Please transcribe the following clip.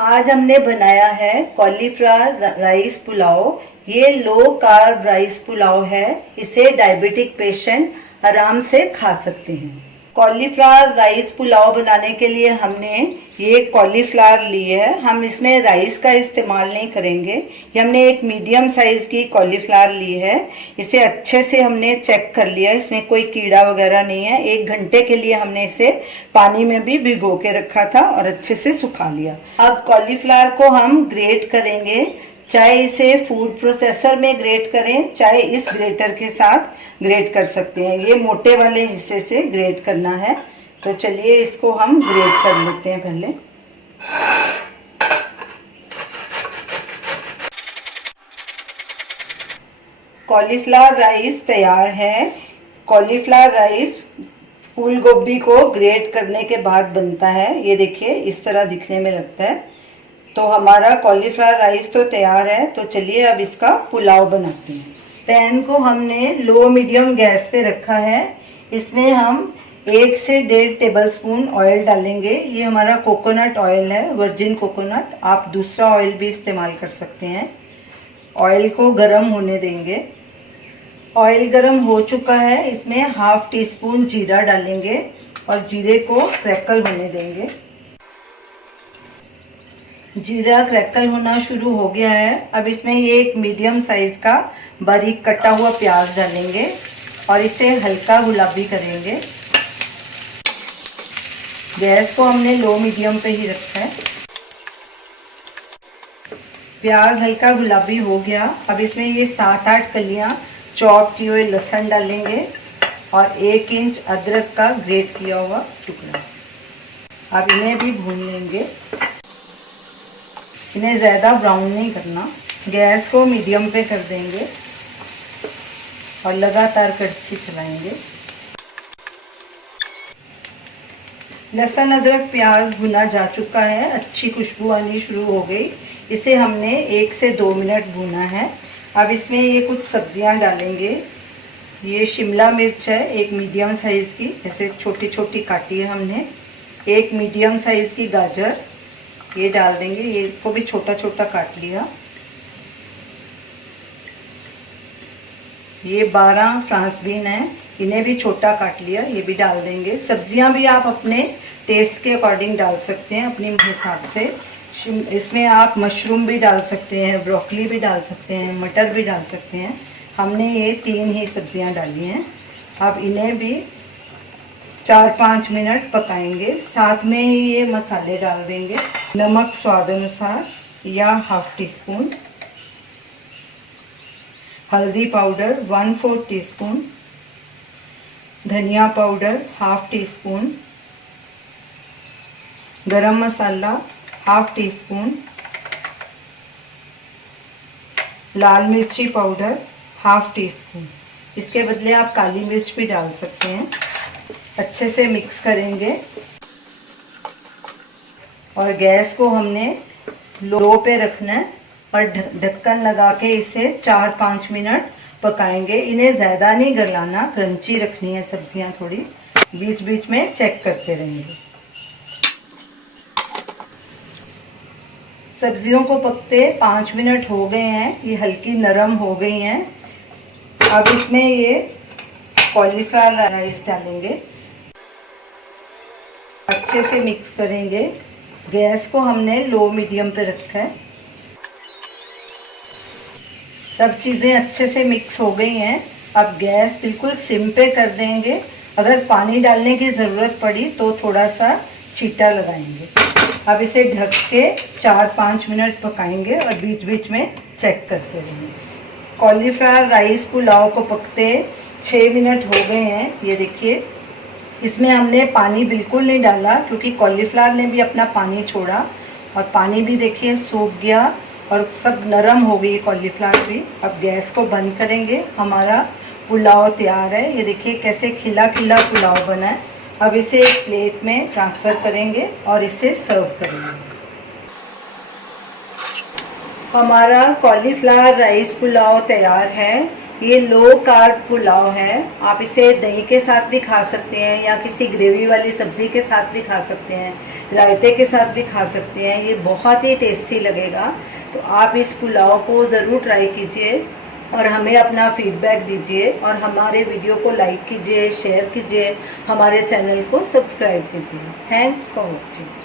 आज हमने बनाया है कॉलीफ्लावर राइस पुलाव। ये लो कार्ब राइस पुलाव है। इसे डायबिटिक पेशेंट आराम से खा सकते हैं। कॉलीफ्लावर राइस पुलाव बनाने के लिए हमने ये कॉलीफ्लावर ली है। हम इसमें राइस का इस्तेमाल नहीं करेंगे। ये हमने एक मीडियम साइज की कॉलीफ्लावर ली है। इसे अच्छे से हमने चेक कर लिया, इसमें कोई कीड़ा वगैरह नहीं है। 1 घंटे के लिए हमने इसे पानी में भी भिगो के रखा था और अच्छे से सुखा लिया। अब कॉलीफ्लावर को हम ग्रेट करेंगे। चाहे इसे फूड प्रोसेसर में ग्रेट करें, चाहे इस ग्रेटर के साथ ग्रेट कर सकते हैं। ये मोटे वाले हिस्से से ग्रेट करना है, तो चलिए इसको हम ग्रेट कर लेते हैं पहले। कॉलीफ्लावर राइस तैयार है। कॉलीफ्लावर राइस फूल गोभी को ग्रेट करने के बाद बनता है। ये देखिए इस तरह दिखने में लगता है। तो हमारा कॉलीफ्लावर राइस तो तैयार है। तो चलिए अब इसका पुलाव बनाते हैं। पैन को हमने लो मीडियम गैस पे रखा है। इसमें हम 1 से 1.5 टेबलस्पून ऑयल डालेंगे। ये हमारा कोकोनट ऑयल है, वर्जिन कोकोनट। आप दूसरा ऑयल भी इस्तेमाल कर सकते हैं। ऑयल को गरम होने देंगे। ऑयल गरम हो चुका है। इसमें 1/2 टीस्पून जीरा डालेंगे और जीरे को क्रैकल होने देंगे। जीरा क्रैकल होना शुरू हो गया है। अब इसमें ये एक मीडियम साइज का बारीक कटा हुआ प्याज डालेंगे और इसे हल्का गुलाबी करेंगे। गैस को हमने लो मीडियम पे ही रखा है। प्याज हल्का गुलाबी हो गया। अब इसमें ये 7-8 कलियां चॉप किए हुए लहसुन डालेंगे और 1 इंच अदरक का ग्रेट किया हुआ टुकड़ा। अब इन्हें भी भून लेंगे। इन्हें ज़्यादा ब्राउन नहीं करना। गैस को मीडियम पे कर देंगे और लगातार कड़छी चलाएंगे। लहसुन अदरक प्याज भुना जा चुका है। अच्छी खुशबू आनी शुरू हो गई। इसे हमने 1 से 2 मिनट भुना है। अब इसमें ये कुछ सब्जियां डालेंगे। ये शिमला मिर्च है, एक मीडियम साइज़ की, ऐसे छोटी छोटी काटी है हमने। एक मीडियम साइज़ की गाजर ये डाल देंगे। ये इसको भी छोटा छोटा काट लिया। ये 12 फ्रांस बीन है, इन्हें भी छोटा काट लिया, ये भी डाल देंगे। सब्जियां भी आप अपने टेस्ट के अकॉर्डिंग डाल सकते हैं, अपने हिसाब से। इसमें आप मशरूम भी डाल सकते हैं, ब्रोकली भी डाल सकते हैं, मटर भी डाल सकते हैं। हमने ये 3 ही सब्जियां डाली हैं। अब इन्हें भी 4-5 मिनट पकाएंगे। साथ में ही ये मसाले डाल देंगे। नमक स्वाद अनुसार या 1/2 टीस्पून, हल्दी पाउडर 1/4 टीस्पून, धनिया पाउडर 1/2 टीस्पून, गरम मसाला 1/2 टीस्पून, लाल मिर्ची पाउडर 1/2 टीस्पून। इसके बदले आप काली मिर्च भी डाल सकते हैं। अच्छे से मिक्स करेंगे और गैस को हमने लो पे रखना है और ढक्कन लगा के इसे 4-5 मिनट पकाएंगे। इन्हें ज़्यादा नहीं गलाना, क्रंची रखनी है सब्जियां थोड़ी। बीच बीच में चेक करते रहेंगे। सब्जियों को पकते 5 मिनट हो गए हैं। ये हल्की नरम हो गई हैं। अब इसमें ये कॉलीफ्लावर राइस डालेंगे। अच्छे से मिक्स करेंगे। गैस को हमने लो मीडियम पे रखा है। सब चीज़ें अच्छे से मिक्स हो गई हैं। अब गैस बिल्कुल सिम पे कर देंगे। अगर पानी डालने की ज़रूरत पड़ी तो थोड़ा सा छींटा लगाएंगे। अब इसे ढक के 4-5 मिनट पकाएंगे और बीच बीच में चेक करते रहेंगे। कॉलीफ्लावर राइस पुलाव को पकते 6 मिनट हो गए हैं। ये देखिए, इसमें हमने पानी बिल्कुल नहीं डाला क्योंकि कॉलीफ्लावर ने भी अपना पानी छोड़ा और पानी भी देखिए सूख गया और सब नरम हो गई कॉलीफ्लावर भी। अब गैस को बंद करेंगे। हमारा पुलाव तैयार है। ये देखिए कैसे खिला खिला पुलाव बना है। अब इसे एक प्लेट में ट्रांसफ़र करेंगे और इसे सर्व करेंगे। हमारा कॉलीफ्लावर राइस पुलाव तैयार है। ये लो कार्ब पुलाव है। आप इसे दही के साथ भी खा सकते हैं या किसी ग्रेवी वाली सब्जी के साथ भी खा सकते हैं, रायते के साथ भी खा सकते हैं। ये बहुत ही टेस्टी लगेगा। तो आप इस पुलाव को ज़रूर ट्राई कीजिए और हमें अपना फीडबैक दीजिए और हमारे वीडियो को लाइक कीजिए, शेयर कीजिए, हमारे चैनल को सब्सक्राइब कीजिए। Thanks for watching.